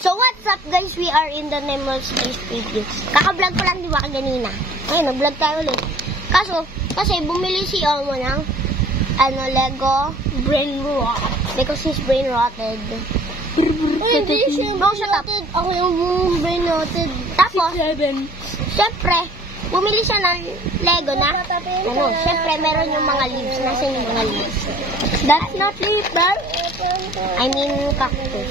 So what's up guys, we are in the Nemo Space Video. Kaka-vlog ko lang di ba kanina. Ayun, nag-vlog tayo ulit. Kasi bumili si Omo ng Lego brain rot. Because his brain rotted. No, shut up. Ako yung brain rotted. Tapos, syempre, bumili siya ng Lego na, syempre meron yung mga leaves. Nasaan yung mga leaves? That's not leaf, that? I mean, cactus.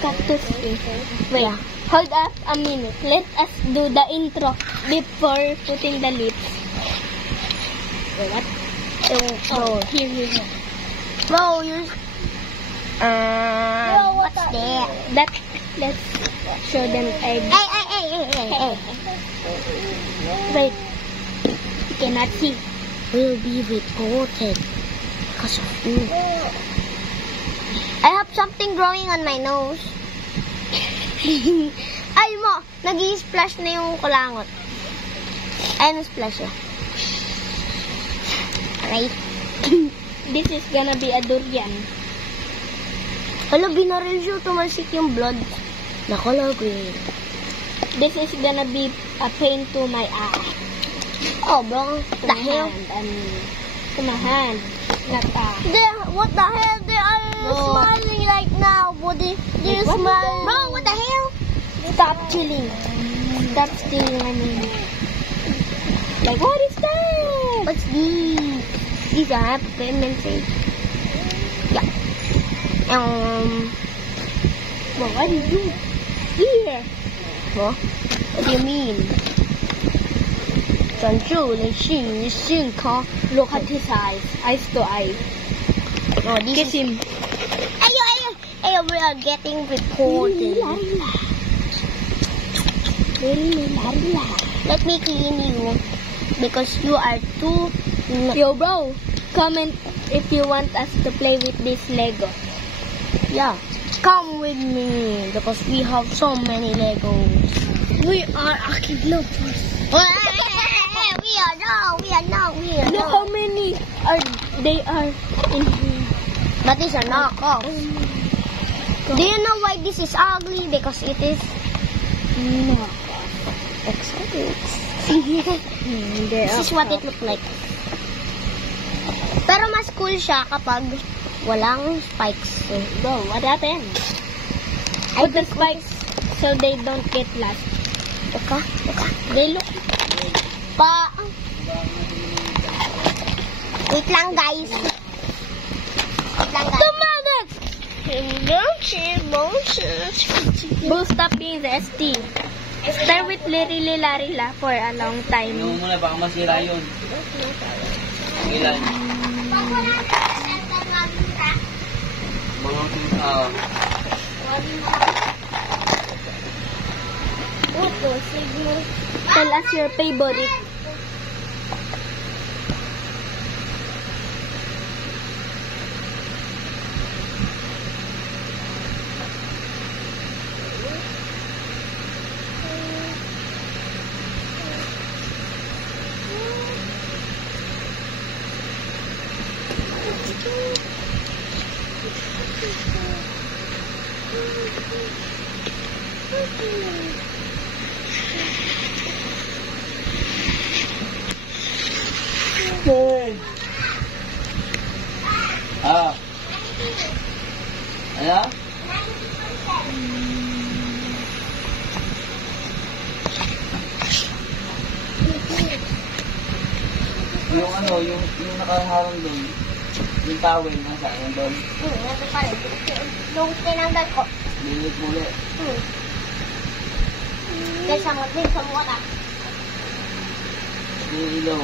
Cactus leaf. Wait, Hold up a minute. Let us do the intro before putting the leaves. what? Oh, here. Bro, you... what's there? Let's show them egg. Hey. Wait. You cannot see. Will be recorded because of you. I have something growing on my nose. Ay mo, nag-i-splash na yung kulangot. Ayun, splash eh. Right? This is gonna be a durian. Hala, binaril siya. Tumalsik yung blood. Nakalagay. This is gonna be a pain to my eye. Oh, bro. To my hand. Not What the hell? They are No. smiling right now, buddy. They're What? smiling. Bro, what the hell? Stop chilling. Stop stealing my name. Like, what is that? What's this? These are happy message. Yeah. Well, what do you do? Here. What? What do you mean? Look at his eyes. Eyes to eyes. Oh, this Kiss him. Ayo, we are getting recorded. Let me clean you. Because you are too... Yo, bro. Comment if you want us to play with this Lego. Yeah. Come with me. Because we have so many Legos. We are Akidlopers. We are not. Look how many they are in here. But these are knockoffs. Do you know why this is ugly? Because it is No. exotics. This is what it looks like. Pero mas cool siya kapag walang spikes. Bro, what happened? Put the spikes so they don't get lost. Teka. They look... Wait lang, guys. Bro, stop being the ST. Stay with Lirila for a long time. Ano muna, baka masira yun. Ilan? Tell us your favorite. Ano? Yung nakaharang doon. Yung towel, nasaan doon? Nasa pa rin. Nung tinanggal ko. Lilit muli. Kaya sa mukha ka. Yung ilaw.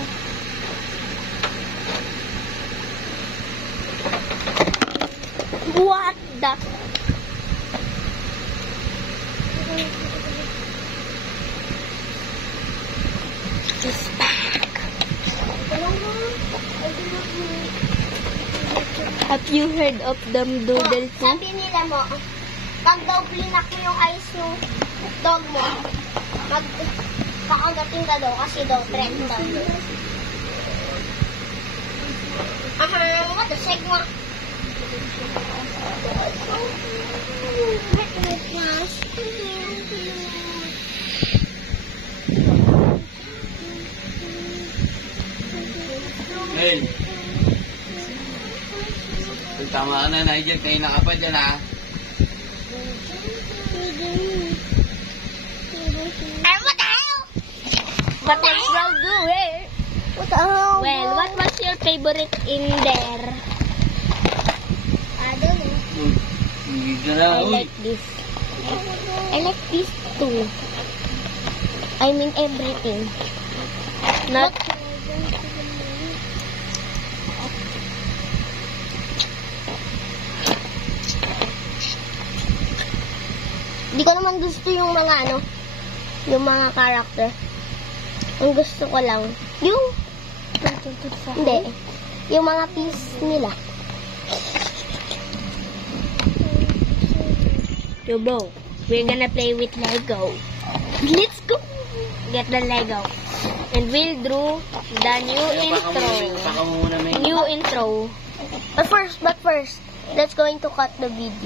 What the... It's back. Have you heard of them doodle too? Sabi nila mo, pag daw blinak mo yung eyes ng dog mo, kakagating ka daw kasi daw trend daw. What the heck mo? Hey. Tama na, Nigel. Kanina ka pa dyan, ha? Ay, what the hell? What else will do it? What the hell? Well, what was your favorite in there? I don't know. Hindi ka na, I uy. like this. I like this too. I mean everything. Not Di ko naman gusto yung mga ano, yung mga character. Ang gusto ko lang, yung, hindi, yung mga piece nila. Tubo. We're gonna play with Lego. Let's go! Get the Lego. And we'll draw the new intro. Baka mo muna may... New intro. But first, let's going to cut the video.